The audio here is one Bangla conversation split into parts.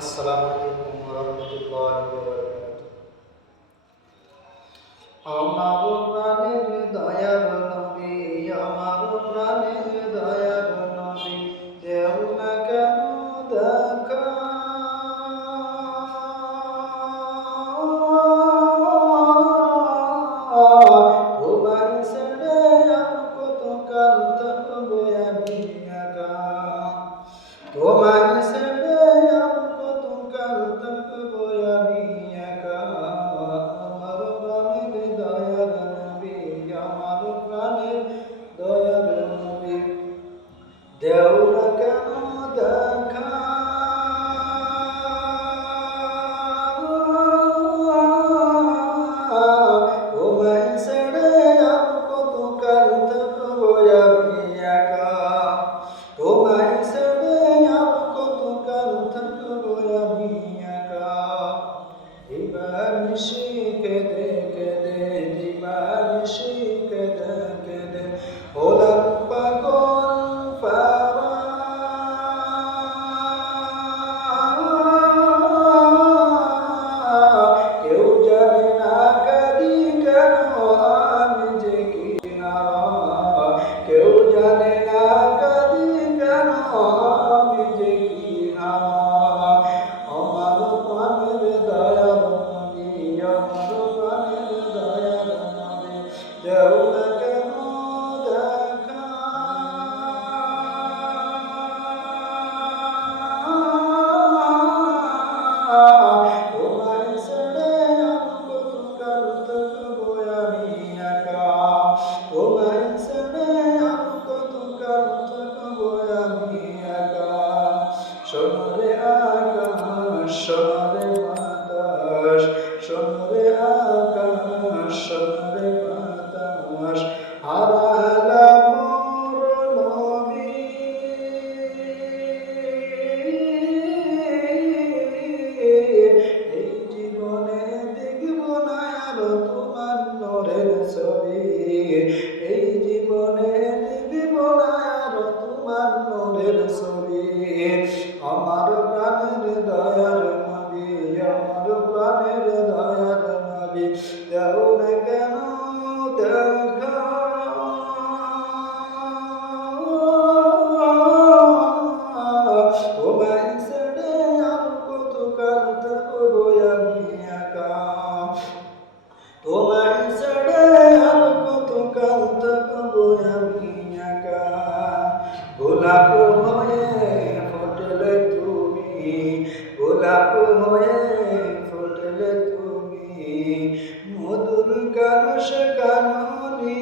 আসসালামু আলাইকুম ওয়া রাহমাতুল্লাহি ওয়া বারাকাতুহু। আমার প্রাণের দয়ার নবী, আমার প্রাণের দয়ার নবী, দেও না কেন দেখা। তোমার ছেড়ে আর কতকাল থাকবো আমি একা। তোমার ছেড়ে আর কতকাল থাকবো আমি একা। আমার প্রাণের দয়ার নবী, আমার প্রাণের দয়ার নবী, দেও না কেন দেখা। তোমায় ছেড়ে আর কতকাল থাকবো আমি একা। তোমায় ছেড়ে আর কতকাল থাকবো আমি একা। দিবানিশি কেঁদে কেঁদে, দিবানিশি কেঁদে কেঁদে হলাম পাগল পারা। কেউ জানে না কাঁদি কেন আমি যে কিনারা। কেউ জানে না কাঁদি কেন আমি যে কিনারা। আমার প্রাণের দয়ার নবী, আমার প্রাণের দয়ার নবী, দেও না কেন দেখা। তোমায় ছেড়ে আর কতকাল থাকবো আমি একা। তোমায় ছেড়ে আর কতকাল থাকবো আমি একা। সোনারে আকাশ, সোনারে বাতাস, সোনারে আকাশ, সোনারে বাতাস, হারালাম মোর নবী। এই জীবনে দেখব না আর তোমার নূরের ছবি। এই জীবনে দেখব না আর তোমার নূরের ছবি। আমার প্রাণের দয়ার নবী, আমার প্রাণের দয়ার নবী, দেও না কেন দেখা। তোমায় ছেড়ে আর কতকাল থাকবো আমি একা। তোমায় ছেড়ে আর কতকাল থাকবো আমি একা। গোলাপ হয়ে ফুটলে তুমি, গোলাপ হয়ে ফুটলে তুমি, মধুর গান সে গাননি।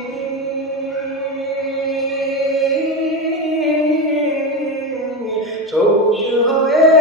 সবুজ হয়ে